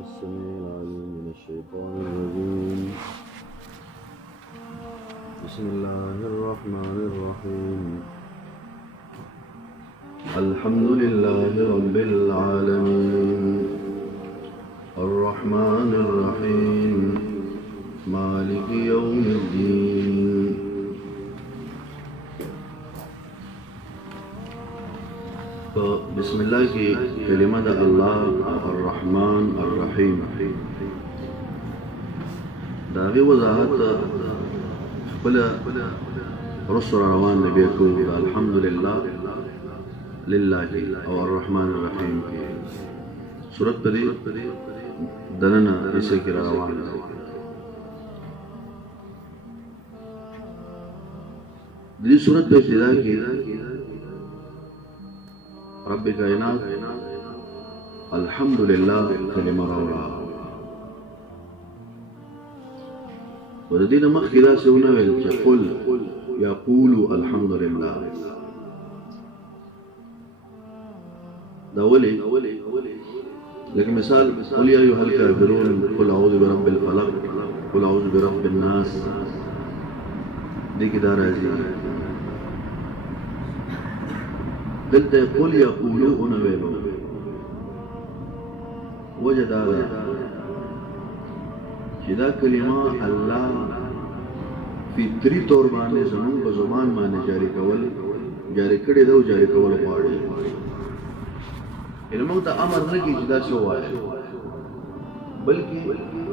السميع العليم من الشيطان الرجيم. بسم الله الرحمن الرحيم. الحمد لله رب العالمين الرحمن الرحيم مالك يوم الدين. تو بسم الله کی کلمہ دا اللہ الرحمن الرحیم داغی وضاحت بلا رسول روان نبی کو الحمدللہ للہ او الرحمن الرحیم کی صورت پدی دننا اسے کی روان دی صورت پہ ابتدا کی رب کائنات الحمدللہ کلمہ راوڑا ودین مخیدہ سے انویل چا قل یا قولو الحمدللہ داولی لیکن مثال قل یا ایوہ الکافرون قل اعوذ برب الفلق قل اعوذ برب الناس دیکھ دار عزیز دلتا قل یقولو انویلو وجد آلا چدا کلمہ اللہ فطری طور بانے زمان با زمان مانے جاری کڑی دو جاری کول خواری علمو تا امر نکی چدا سے ہوا ہے بلکہ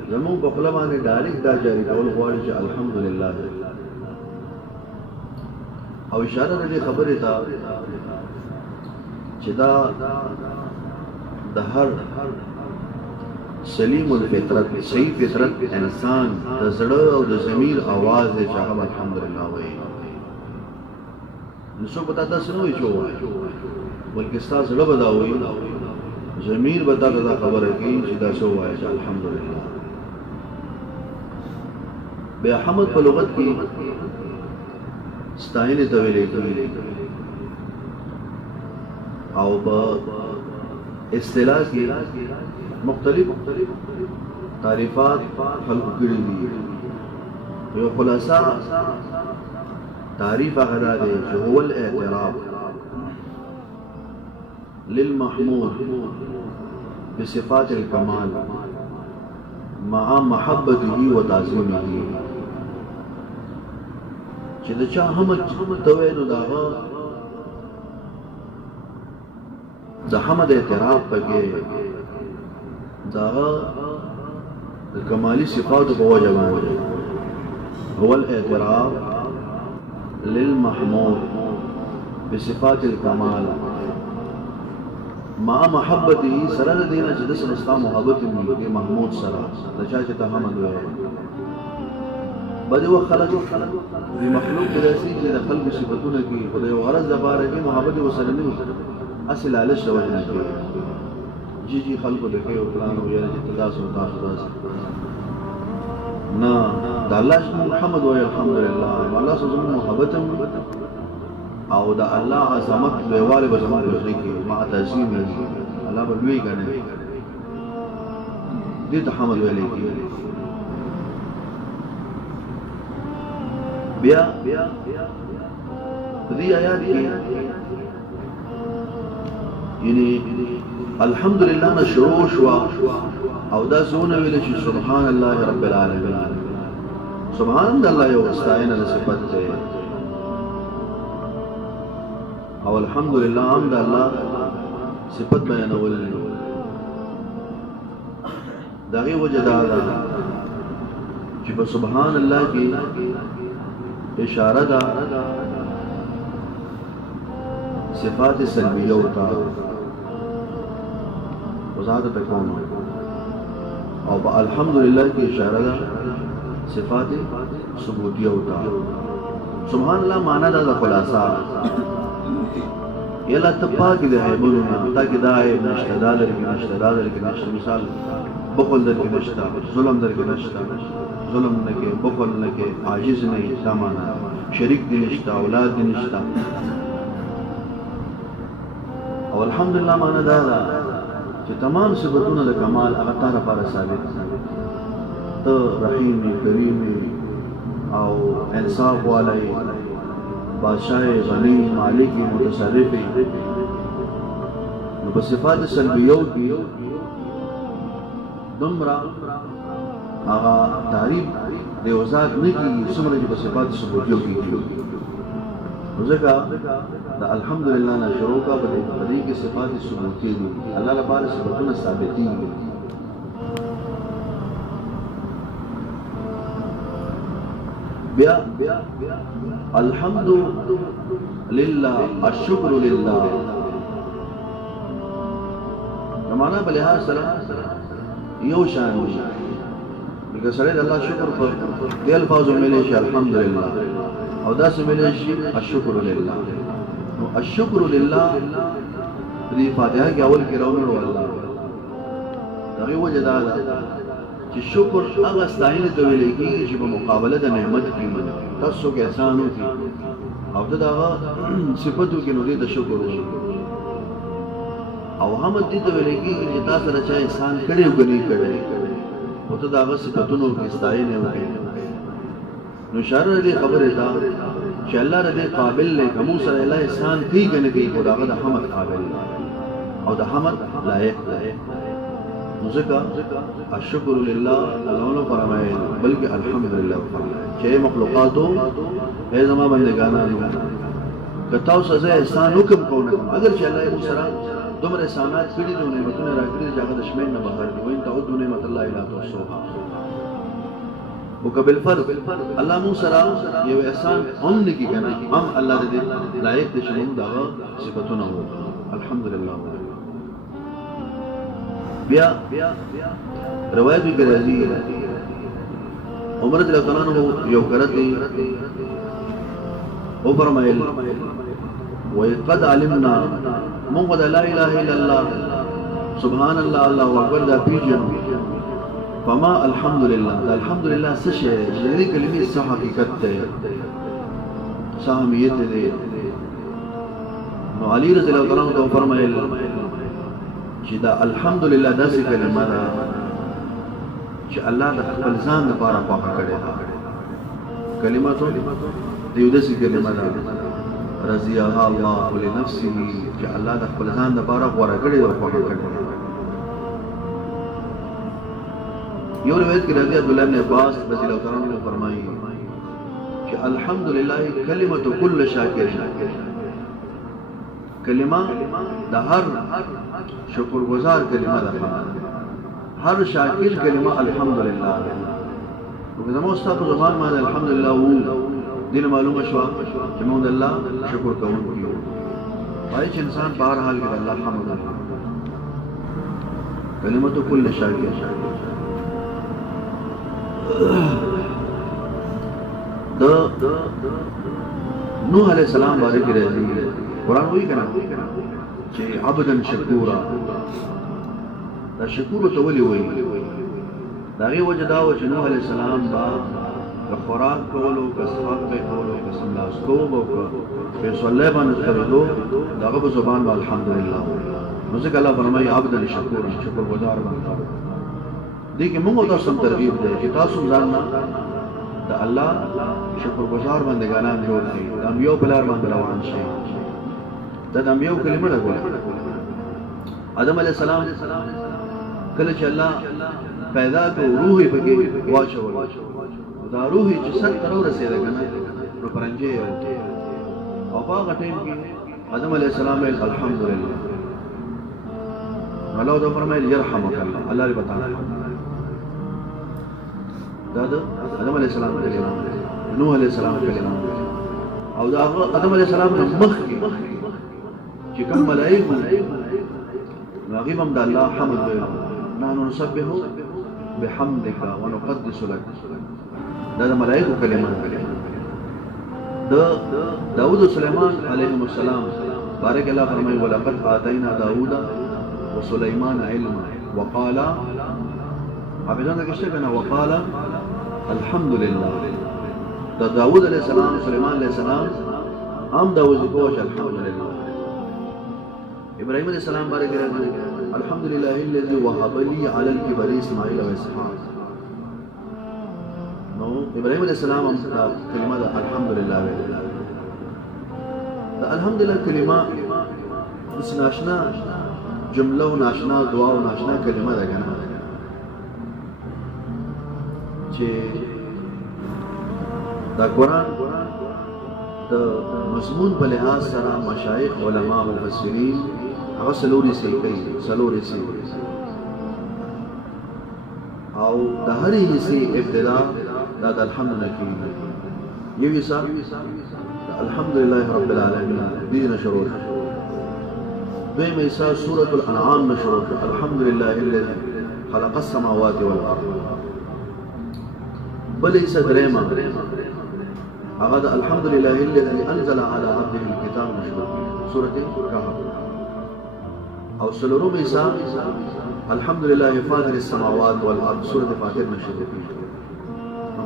زمان با قلبانے ڈالیک دا جاری کول خواری چا الحمدللہ او اشارہ رجی خبری تا چدا دہر سلیم الفطرت صحیح فطرت انسان دا زڑا او دا زمیر آواز دے چاہم الحمدللہ وئی نسو بتاتا سنوئی چو ہوئی بلکہ ستا زڑا بدا ہوئی زمیر بتاتا دا خبر ہے کہ چدا سو ہوئی چاہ الحمدللہ بے حمد پا لغت کی ستائن طویلے کی او با اصطلاح کی مختلف تعریفات خلق کری دی یہ خلاصہ تعریف اغدا دے جو هو الاعتراف للمحمود بصفات الکمال مع محبته و تعظیمه چی دا چاہ حمد توینو داغا دا حمد اعتراف پکے داغا کمالی صفات کو وجبان هو الاعتراف للمحمود بصفات الکمال مع محبتی سرد دینا چی دس مستا محبت ملکی محمود سرد لچا چتا حمد ہوئے بدی وقت خلق دی مخلوق جیسی چی دا خلق صفتون کی خدای وغرز دبارہ کی محبت وسلمی اصل علش وجنا کی جی خلق دکھے و فلان و یعنی جتداس و تاخداس نا دا اللہ شکر محمد و الحمدللہ اللہ سوزم محبتم او دا اللہ عظمت بیوال بزمت بزری کی مع تعظیم اللہ بلوی گنے دیتا حمد ویلے کی بیا دی آیات کی یعنی الحمدللہ نا شروع شوا او دا سونا ویلشی سبحان اللہ رب العالمین سبحان اللہ یو استعین لصفت تے او الحمدللہ عمد اللہ صفت بیانول داغی وجہ دادا چی با سبحان اللہ کی اشارہ دا صفات سلبیہ ہوتا وضاحت تکون او با الحمدللہ کی اشارہ دا صفات ثبوتیہ ہوتا سبحان اللہ معنی دا خلاصہ یہ اللہ تپا کی دا ہے بلونا تاکہ دا ہے نشتہ دادر کی نشتہ مثال بخل در کی نشتہ ظلم در کی نشتہ ظلم نکے بخل نکے عاجز نہیں سامانا شریک دی نشتہ اولاد دی نشتہ او الحمدللہ معنی دا چې تمام صفتونه د کمال هغه تا لپاره ثابت دي. ته رحیم کریم او انصاف والی بادشاہ غنی مالک متصرف. نو په صفات سلبیو کې دومره هغه تعریف د یو ذات نه کېږي څومره چې په صفات ثبوتیو کې کېږي. نو ځکه د الحمدلله نه شروع کا په دې کې صفات ثبوتي دي، الله لپاره صفتونه ثابتېږي. بیا الحمد لله الشکر لله معنا په لحاظ سره یو شان وي. لکه سړی د الله شکر په دې الفاظو ویلی شي الحمدلله او داسې ویلی شي الشکر لله. نو الشکر لله په دې فاتحه کې اول کې راوړو الله د هغې وجه دا ده چې شکر هغه ستاینې ته ویلی کېږي چې په مقابله د نعمت کې تاسو څوک احسان وکړي او ته د هغه صفت وکړي نو دې ته شکر وشي. او حمد دې ته ویلی کېږي چې تا سره چا احسان کړی او که نه کړی او ته د هغه صفتونو کې ستاینې وکړي. نو اشاره دې خبرې ده چې الله د دې قابل دی که موږ سره الله احسان کوي که نه کوي خو د هغه د حمد قابل دی او د حمد لایق دی. نو ځکه الشکر لله الله نه فرمایي بلکې الحمدلله فرمایي چې مخلوقاتو ای زما بندګانانو که تاسو زه احسان وکم کو نه کوم اگر چې الله موږ سره دومره احسانات کړي دي نعمتونه راکړي دي چې هغه د شمېر نه بهر دي. وان تعدوا نعمت الله لا تحصوها. وکبل فرض الله موږ سره یو احسان هم نه کوي که نه هم الله دې لایق دي چې موږ د هغه صفتونه وکړو. الحمدلله. بیا روایت کې راځي عمر رضی الله عنه یو کرته او فرمایل وقد علمنا موږ د لا اله الا الله سبحان الله الله اکبر دا پیژنو فما الحمدلله دا الحمدلله څه شی دی؟ دې کلمې څه حقیقت دی څه اهمیت دی؟ نو علي رضی الله عنه فرمایل چې دا الحمدلله داسې کلمه ده چې الله د خپل ځان لپاره خوښه کړې ده. کلمه تو د یو داسې کلمه ده رضیها الله لنفسه چې الله د خپل ځان لپاره غوره کړې ده او خوښه کړې ده. یو روایت کې راځي عبدالله بن عباس رضی الله عنه فرمایي چې الحمدلله کلمه کل شاکر کلمه د هر شکرگزار کلمه ده. هر شاکر کلمه الحمدلله ده. نو زموږ ستا په زبان باندې الحمدلله وو دې نه معلومه شوه چې موږ د الله شکر کوونکي یو. وایي چې انسان په هر حال کې د الله حمد وکړي. کلمه کل شاکر د نوح علیہ السلام باره کې راځي قرآن وایي که نه چې عبدا شکورا. دا شکور ته ولې وایي؟ د هغې وجه دا وه چې نوح علیه السلام به که خوراک کولو که څښاک به یې کولو که سملاستوب او که فیصلې باندې خرېدو د هغه په زبان به الحمدلله وایي. نو ځکه الله فرمایي عبدا شکورا شکرګزار بنده. دې کې موږ تاسو هم ترغیب دی چې تاسو ځان نه د الله شکرګزار بندګانان جوړ کړئ. د انبیاو په لار باندې روان شئ. دا د انبیاو کلمه ده. ګوره آدم علیه السلام کله چې الله پیدا کړو روح یې پکې واچول دا روح یې چې سر ته راورسېده که نه نو پرنجې یې او په هغه ټایم کې آدم علیه السلام ویل الحمدلله. الله ورته فرمایل یرحمک الله الله دې به تا دا د آدم علیه السلام کلمه نوح علیه السلام کلمه او د آدم علیه السلام نه مخکې چې کوم ملائکه هغې هم د الله حمد ویل نحن نسبح بحمدک ونقدس لک. دا د ملائکو کلمه د داود و سلیمان علیهم السلام بارک الله فرمایي ولقد آتینا داود وسلیمان علما وقالا حافظان کې شته کنه وقالا الحمدلله. د داود علیه السلام سلیمان علیه السلام هم دا وظیفه وشي الحمدلله. ابراهیم علیه السلام بارک الله الحمد لله الذي وهب لي على الكبر اسماعيل واسحاق. نو ابراهيم عليه السلام كلمه الحمد لله ویل. الحمد لله کلمه اس ناشنا جمله و ناشنا دعا و ناشنا کلمه ده کنه چې دا قرآن د مضمون په لحاظ سره مشایخ علما مفسرین هغه سلوري سي کوي سلوري سي او د هرې حصې ابتدا دا د الحمدلله کېږي. یو حصہ الحمدلله رب العالمین دې نه شروع شو. دویم حصہ سورة الانعام نه شروع شو الحمدلله الذي خلق السماوات والارض. بل حصہ درېمه هغه د الحمدلله الذي انزل على عبده الكتاب نه شروع سورة الكهف. او سلورم حصہ الحمدلله فاطر السماوات والارض سورة فاطر نه شروع کیږي.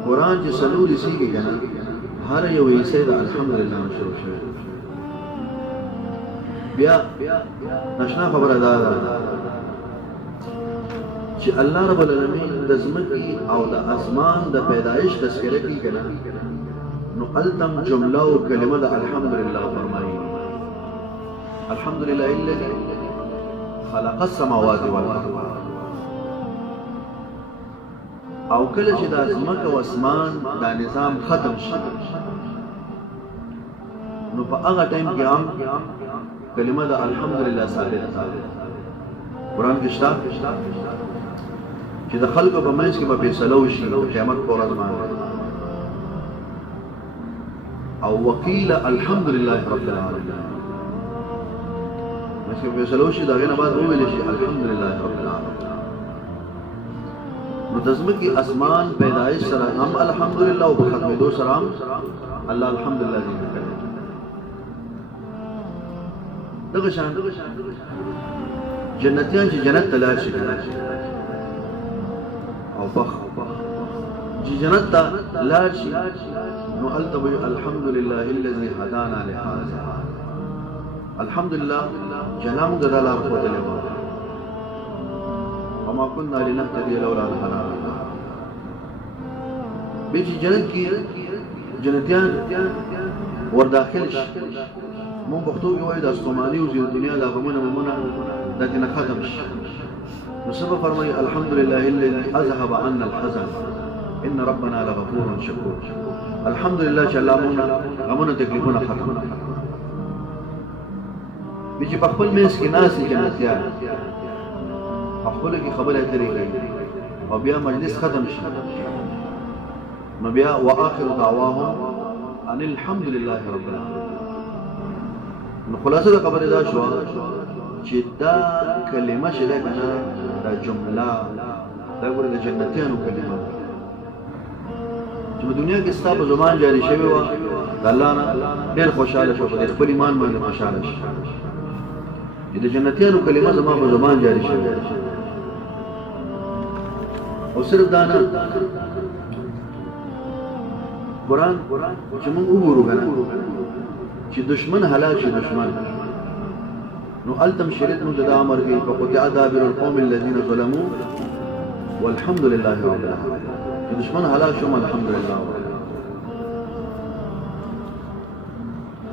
قرآن چې سلور حصې کې کنه هر یو حصہ د الحمدلله نه شروع شوی. بیا نشنا خبره دا ده چې الله رب العالمین د ځمکې او د اسمان د پیدایش تذکره کوي کنه نو التم جمله او کلمه د الحمدلله فرمایي. الحمدلله الذي خلق السماوات والارض. او کله چې د ځمکې او اسمان دا نظام ختم شي نو په هغه ټایم کې هم کلمه د الحمدلله ثابت ده. قرآن کې شته چې د خلکو په منځ کې به فیصله وشي قیامت په ورځ باندې او وقیل الحمدلله رب العالمین. چې فیصله وشي دا غنه بعد وویل شي الحمدلله رب العالمین. نو د ځمکې اسمان پیدایش سره هم الحمدلله او په ختمېدو سره هم الله الحمدلله ذکر کوي. دغه شان جنتیان چې جنت ته لاړ شي او بخ چې جنت ته لاړ شي نو هلته به الحمدلله الذي هدانا لهذا. الحمدلله جنا موږ د لار ښودلې وه وما كنا لنهتدي لولا ان هدانا الله. بیا چې جنت کې جنتیان ورداخل شي مون پښتو کې وایي د استوماني او زیر دنیا د غمونه ممونه دغه نه ختم شي. نو سبا فرمایي الحمدلله الذي اذهب عنا الحزن ان ربنا لغفور شكور. الحمدلله چې الله مون غمونه تکلیفونه ختم. به چې په خپل میز کې ناسي جنتیان خپل کې خبره اترې کوي او بیا مجلس ختم شي نو بیا واخر دعواهم ان الحمد لله رب العالمین. نو خلاصه د خبره دا شو چې دا کلمه چې ده کنه دا جمله دا ګوره د جنتیانو کلمه چې په دنیا کې ستا په زبان جاری شوی وه د الله نه ډېر خوشحاله شو په خپل ایمان باندې خوشحاله شي چې د جنتیانو کلمه زما په زبان جاری شوی او صرف دا نه قرآن چې موږ وګورو کنه چې دشمن هلاک شي دشمن نو التم شریط موږ دا امر کوي فقطع دابر القوم الذين ظلموا والحمد لله رب العالمين. چې دشمن هلاک شو الحمد لله.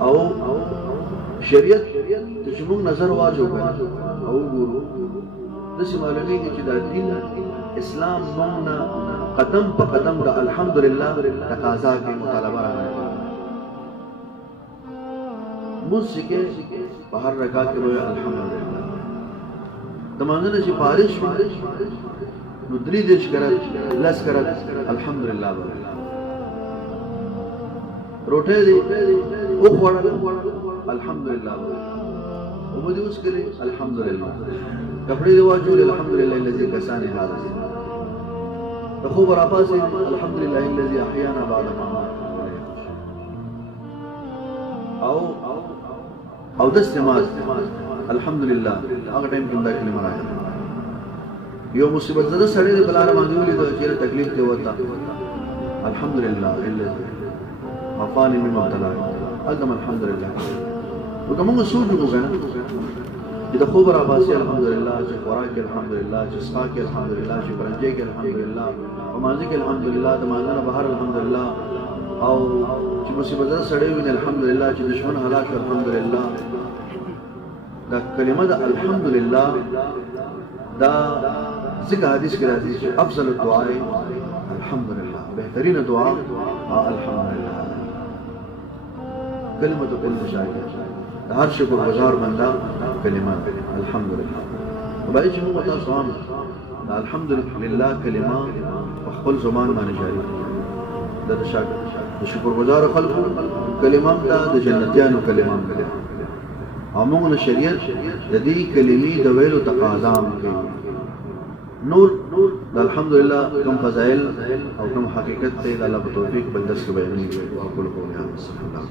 او شریعت چې موږ نظر واچو کنه او وګورو داسې معلومیږي چې دا دین اسلام موږ قدم په قدم د الحمدلله تقاضا کوي مطالبه راغلی. مونځ کې په هر رکعت کې وایي الحمدلله. د مانځه نه چې فارغ شو نو 3 کرت لس کرت الحمدلله وایي. روټۍ دې وخوړل الحمدلله وایي. اوبه دې وڅښلې الحمدلله. کپڑے دې واچولې الحمدلله الذي كساني هذا. د خوب راپاسې الحمدلله الذي احيانا بعد ما او د استعمال الحمدلله هغه ټایم کې دا کلمه راغله. یو مصیبت زده سړی د بلاره باندې ولید چې تکلیف ته وتا الحمدلله الذي عافاني مما ابتلاني الحمدلله. وکمو سوچ وکړو چې د خوب را باسي الحمدلله، چې خوراک کې الحمدلله، چې څښاک کې الحمدلله، چې برنجې کې الحمدلله، په مانځه کې الحمدلله، د مانځه نه بهر الحمدلله، او چې مصیبت سړی وي الحمدلله، چې دشمن هلاک الحمدلله. دا کلمه د الحمدلله دا ځکه حدیث کې راځي چې افضل الدعاء الحمدلله، بهترین دعا الحمدلله. کلمه کل شاکر، هر شکر گزار بنده کلمه الحمدلله. باید چې موږ تاسو هم د الحمدلله کلمه په خپل زبان باندې جاری د شکر گزار خلکو کلمه دا د جنتیانو کلمه ده. او موږ د شریعت د دې کلمې د ویلو تقاضا کوي. نور د الحمدلله کوم فضائل او کوم حقیقت ته د الله په توفیق بل درس کې بیانېږي. او کول قولها استغفر الله.